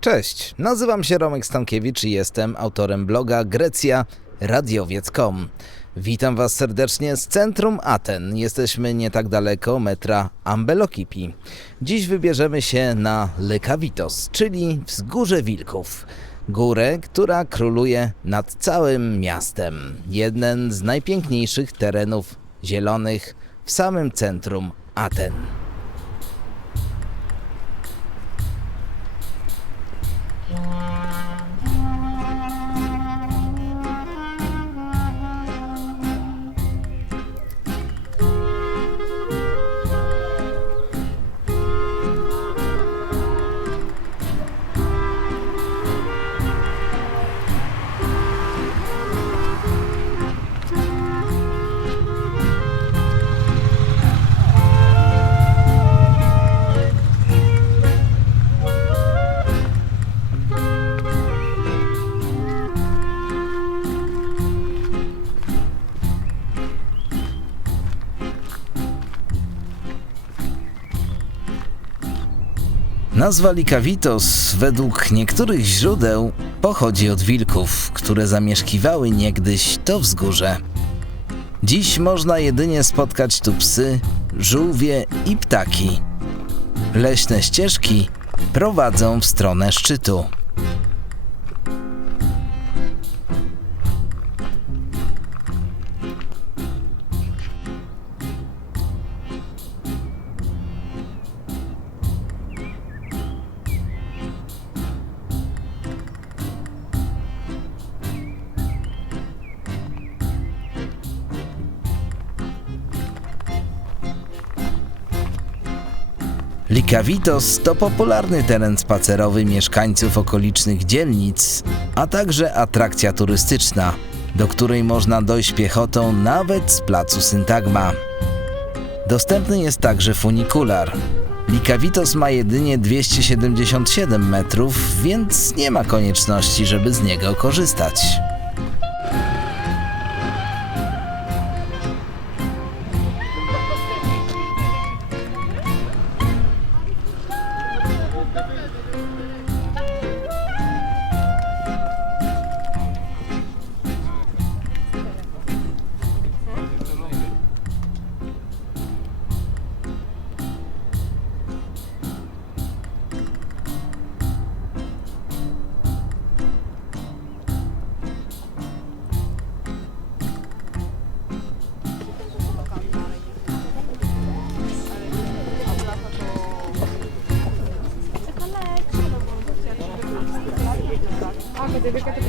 Cześć, nazywam się Romek Stankiewicz i jestem autorem bloga Grecja radiowiec.com. Witam Was serdecznie z centrum Aten. Jesteśmy nie tak daleko metra Ambelokipi. Dziś wybierzemy się na Lekavitos, czyli Wzgórze Wilków. Górę, która króluje nad całym miastem. Jeden z najpiękniejszych terenów zielonych w samym centrum Aten. Nazwa Likavitos według niektórych źródeł pochodzi od wilków, które zamieszkiwały niegdyś to wzgórze. Dziś można jedynie spotkać tu psy, żółwie i ptaki. Leśne ścieżki prowadzą w stronę szczytu. Likavitos to popularny teren spacerowy mieszkańców okolicznych dzielnic, a także atrakcja turystyczna, do której można dojść piechotą nawet z placu Syntagma. Dostępny jest także funikular. Likavitos ma jedynie 277 metrów, więc nie ma konieczności, żeby z niego korzystać. Тебе как-то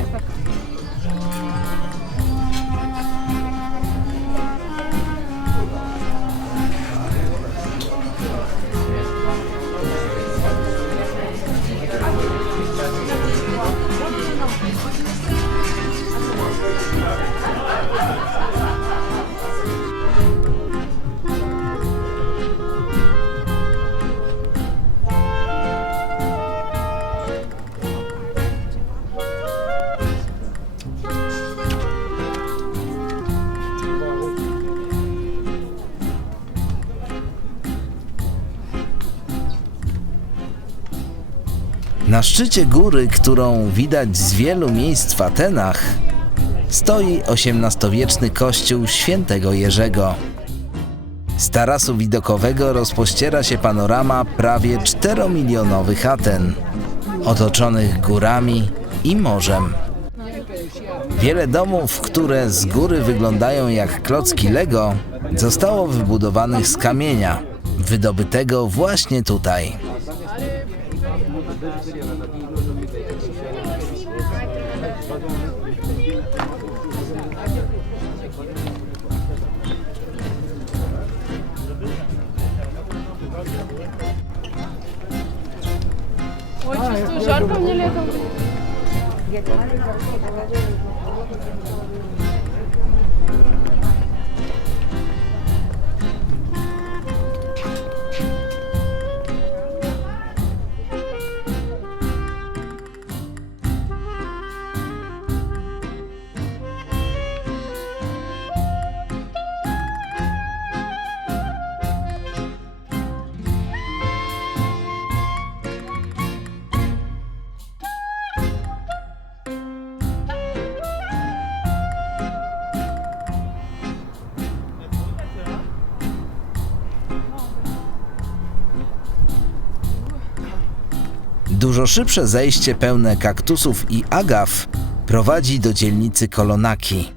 Na szczycie góry, którą widać z wielu miejsc w Atenach, stoi XVIII kościół świętego Jerzego. Z tarasu widokowego rozpościera się panorama prawie 4-milionowych Aten, otoczonych górami i morzem. Wiele domów, które z góry wyglądają jak klocki Lego, zostało wybudowanych z kamienia, wydobytego właśnie tutaj. Ой, чувствую, жарко мне летом. Я Dużo szybsze zejście pełne kaktusów i agaw prowadzi do dzielnicy Kolonaki.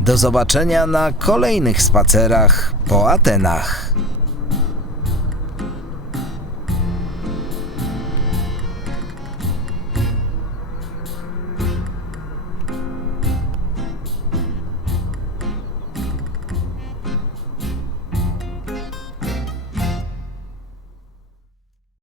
Do zobaczenia na kolejnych spacerach po Atenach.